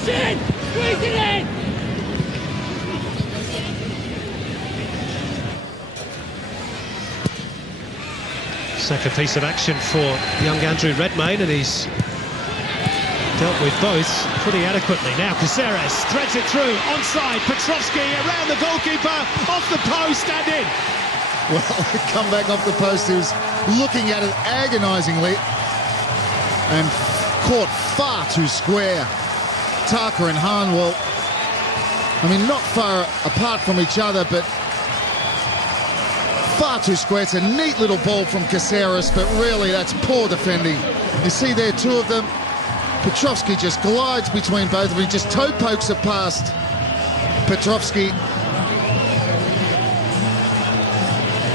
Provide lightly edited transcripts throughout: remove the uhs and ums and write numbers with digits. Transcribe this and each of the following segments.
Push it! Squeeze it in! Second piece of action for young Andrew Redmayne, and he's dealt with both pretty adequately. Now Caceres threads it through, onside, Petrovsky around the goalkeeper, off the post and in. Well, come back off the post, he was looking at it agonisingly and caught far too square. Tarka and Hahn, well, I mean, not far apart from each other, but far too square. It's a neat little ball from Caceres, but really that's poor defending. You see there, two of them. Petrovsky just glides between both of them. He just toe pokes it past Petrovsky.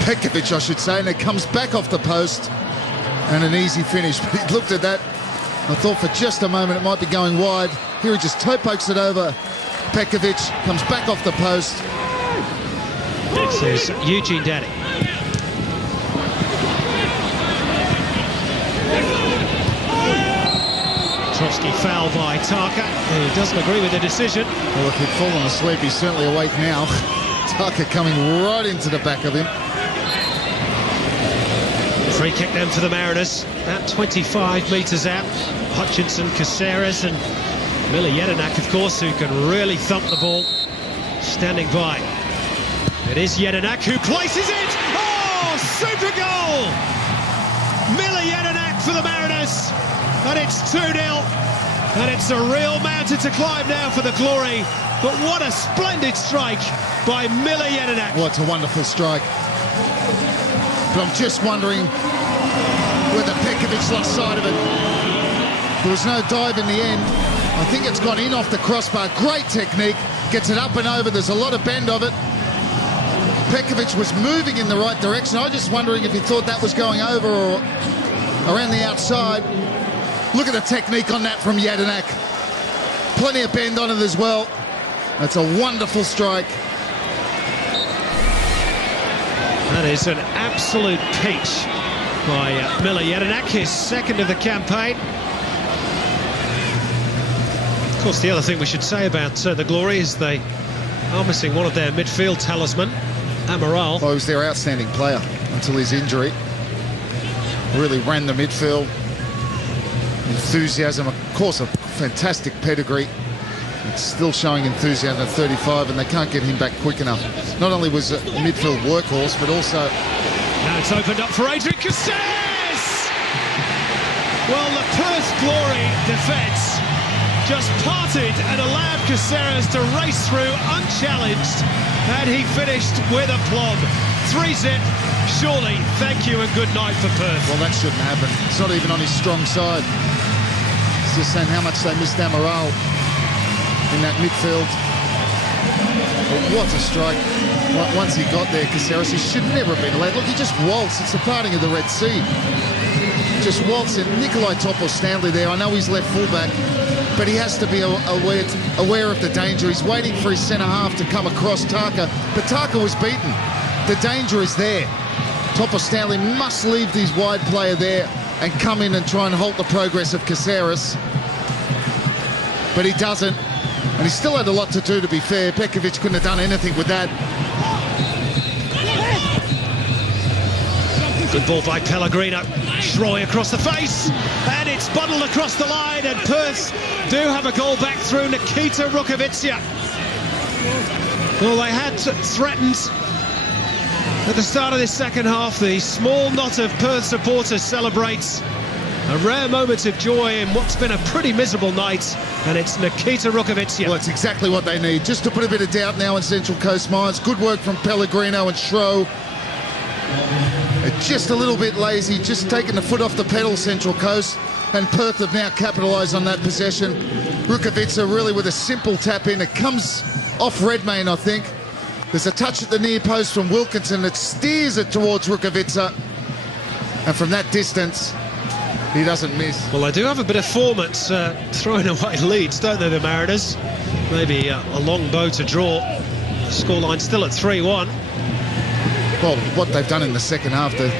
Pekovic, I should say, and it comes back off the post. And an easy finish. But he looked at that. I thought for just a moment it might be going wide. Here he just toe pokes it over. Pekovic comes back off the post. This is Eugene Daddy. Petrovsky foul by Tarka, who doesn't agree with the decision. Well, if he'd fallen asleep, he's certainly awake now. Tarka coming right into the back of him. Free kick then for the Mariners, about 25 metres out. Hutchinson, Caceres and Miller Jedinak, of course, who can really thump the ball, standing by. It is Jedinak who places it! Oh, super goal! Miller Jedinak for the Mariners, and it's 2-0. And it's a real mountain to climb now for the Glory. But what a splendid strike by Miller Jedinak. Well, it's a wonderful strike. But I'm just wondering whether Pekovic lost sight of it. There was no dive in the end. I think it's gone in off the crossbar. Great technique. Gets it up and over. There's a lot of bend of it. Pekovic was moving in the right direction. I was just wondering if he thought that was going over or around the outside. Look at the technique on that from Jedinak. Plenty of bend on it as well. That's a wonderful strike. That is an absolute peach by Miller Jedinak, his second of the campaign. Of course, the other thing we should say about the Glory is they are missing one of their midfield talisman, Amaral. Well, he was their outstanding player until his injury. Really ran the midfield. Enthusiasm, of course, a fantastic pedigree. It's still showing enthusiasm at 35, and they can't get him back quick enough. Not only was a midfield workhorse, but also... Now it's opened up for Adrian Caceres! Well, the Perth Glory defence just parted and allowed Caceres to race through unchallenged, and he finished with aplomb. 3-zip, surely thank you and good night for Perth. Well, that shouldn't happen. It's not even on his strong side. It's just saying how much they missed Amaral in that midfield. But what a strike. Once he got there, Caceres, he should never have been allowed. Look, he just waltzed. It's the parting of the Red Sea. Just waltzed in. Nikolai Topor-Stanley there. I know he's left fullback, but he has to be aware of the danger. He's waiting for his centre-half to come across Tarka, but Tarka was beaten. The danger is there. Topor-Stanley must leave his wide player there and come in and try and halt the progress of Caceres. But he doesn't. And he still had a lot to do, to be fair. Pekovic couldn't have done anything with that. Good ball by Pellegrino. Schroy across the face. And it's bundled across the line. And Perth do have a goal back through Nikita Rukavica. Well, they had threatened at the start of this second half. The small knot of Perth supporters celebrates a rare moment of joy in what's been a pretty miserable night, and it's Nikita Rukavica. Well, it's exactly what they need, just to put a bit of doubt now in Central Coast minds. Good work from Pellegrino and Schroe. Just a little bit lazy, just taking the foot off the pedal, Central Coast, and Perth have now capitalised on that possession. Rukavica really with a simple tap in. It comes off Redmayne, I think. There's a touch at the near post from Wilkinson that steers it towards Rukavica, and from that distance he doesn't miss. Well, they do have a bit of form at throwing away leads, don't they, the Mariners? Maybe a long bow to draw. The scoreline still at 3-1. Well, what they've done in the second half, the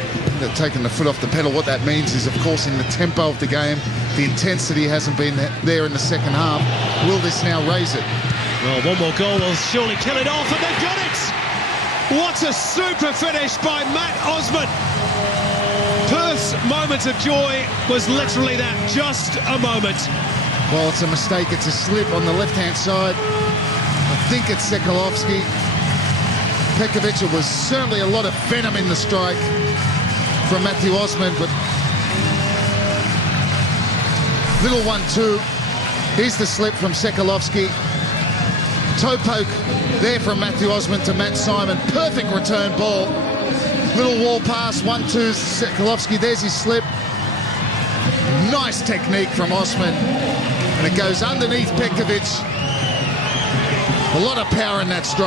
taking the foot off the pedal. What that means is, of course, in the tempo of the game, the intensity hasn't been there in the second half. Will this now raise it? Well, one more goal will surely kill it off, and they've got it! What a super finish by Matt Osman! Perth's moment of joy was literally that, just a moment. Well, it's a mistake. It's a slip on the left-hand side. I think it's Sekalovsky. Pekovic, it was certainly a lot of venom in the strike from Matthew Osman, but little 1-2. Here's the slip from Sekalovsky. Toe poke there from Matthew Osman to Matt Simon. Perfect return ball. Little wall pass, 1-2, Sekalovsky. There's his slip. Nice technique from Osman. And it goes underneath Pekovic. A lot of power in that strike.